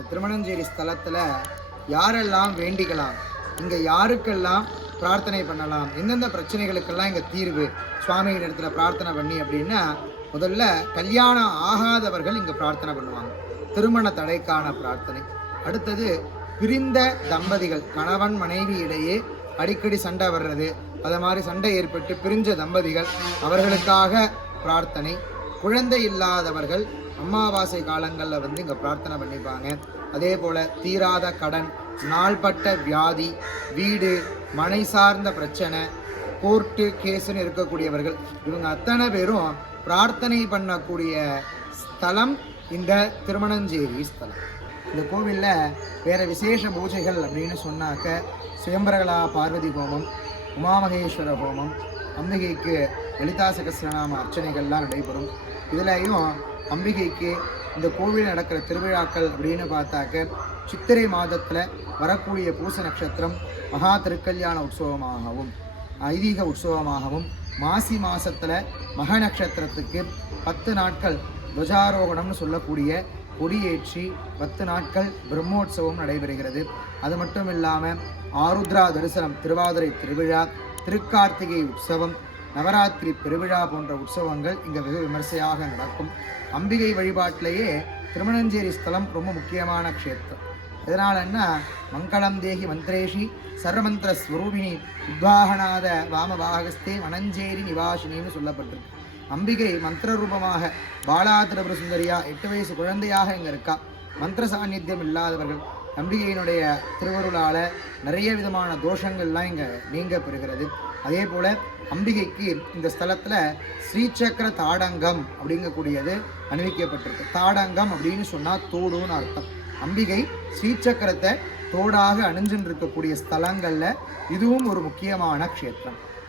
இந்த திருமணஞ்சேரி ஸ்தலத்தில் யாரெல்லாம் வேண்டிக்கலாம், இங்கே யாருக்கெல்லாம் பிரார்த்தனை பண்ணலாம், எந்தெந்த பிரச்சனைகளுக்கெல்லாம் இங்கே தீர்வு சுவாமி இடத்துல பிரார்த்தனை பண்ணி அப்படின்னா, முதல்ல கல்யாணம் ஆகாதவர்கள் இங்கே பிரார்த்தனை பண்ணுவாங்க, திருமண தடைக்கான பிரார்த்தனை. அடுத்தது பிரிந்த தம்பதிகள், கணவன் மனைவி இடையே அடிக்கடி சண்டை வர்றது, அதை மாதிரி சண்டை ஏற்பட்டு பிரிஞ்ச தம்பதிகள் அவர்களுக்காக பிரார்த்தனை. குழந்தை இல்லாதவர்கள் அமாவாசை காலங்களில் இங்கே பிரார்த்தனை பண்ணிப்பாங்க. அதே போல் தீராத கடன், நாள்பட்ட வியாதி, வீடு மனை சார்ந்த பிரச்சனை, கோர்ட்டு கேஸுன்னு இருக்கக்கூடியவர்கள், இவங்க அத்தனை பேரும் பிரார்த்தனை பண்ணக்கூடிய ஸ்தலம் இந்த திருமணஞ்சேரி ஸ்தலம். இந்த கோவிலில் வேறு விசேஷ பூஜைகள் அப்படின்னு சொன்னாக்க சுயம்பரகலா பார்வதி ஹோமம், உமாமகேஸ்வர ஹோமம், அம்பிகைக்கு லலிதா சகஸ்ரநாம அர்ச்சனைகள்லாம் நடைபெறும். இதுலேயும் அம்பிகைக்கு இந்த கோவில் நடக்கிற திருவிழாக்கள் அப்படின்னு பார்த்தாக்க சித்திரை மாதத்தில் வரக்கூடிய பூச நட்சத்திரம் மகா திருக்கல்யாண உற்சவமாகவும் ஐதீக உற்சவமாகவும், மாசி மாதத்தில் மக நட்சத்திரத்துக்கு 10 நாட்கள் துவஜாரோகணம்னு சொல்லக்கூடிய கொடியேற்றி 10 நாட்கள் பிரம்மோற்சவம் நடைபெறுகிறது. அது மட்டும் இல்லாமல் ஆருத்ரா தரிசனம், திருவாதிரை திருவிழா, திருக்கார்த்திகை உற்சவம், நவராத்திரி பெருவிழா போன்ற உற்சவங்கள் இங்கே வெகு விமர்சையாக நடக்கும். அம்பிகை வழிபாட்டிலேயே திருமணஞ்சேரி ஸ்தலம் ரொம்ப முக்கியமான க்ஷேத்திரம். எதனாலன்னா மங்களம் தேகி மந்திரேஷி சர்வமந்திர ஸ்வரூபிணி உத்வாகநாத வாமபாகஸ்தே மணஞ்சேரி நிவாசினின்னு சொல்லப்பட்டிருக்கு. அம்பிகை மந்திர ரூபமாக பாலா திரிபுர சுந்தரியா 8 வயசு குழந்தையாக இங்கே இருக்கா. மந்திர சாநித்தியம் இல்லாதவர்கள் அம்பிகையினுடைய திருவருளால் நிறைய விதமான தோஷங்கள்லாம் இங்கே நீங்க பெறுகிறது. அதே போல் அம்பிகைக்கு இந்த ஸ்தலத்தில் ஸ்ரீசக்கர தாடங்கம் அப்படிங்கக்கூடியது அணிவிக்கப்பட்டிருக்கு. தாடங்கம் அப்படின்னு சொன்னால் தோடுன்னு அர்த்தம். அம்பிகை ஸ்ரீசக்கரத்தை தோடாக அணிஞ்சுன்னு இருக்கக்கூடிய ஸ்தலங்களில் இதுவும் ஒரு முக்கியமான க்ஷேத்திரம்.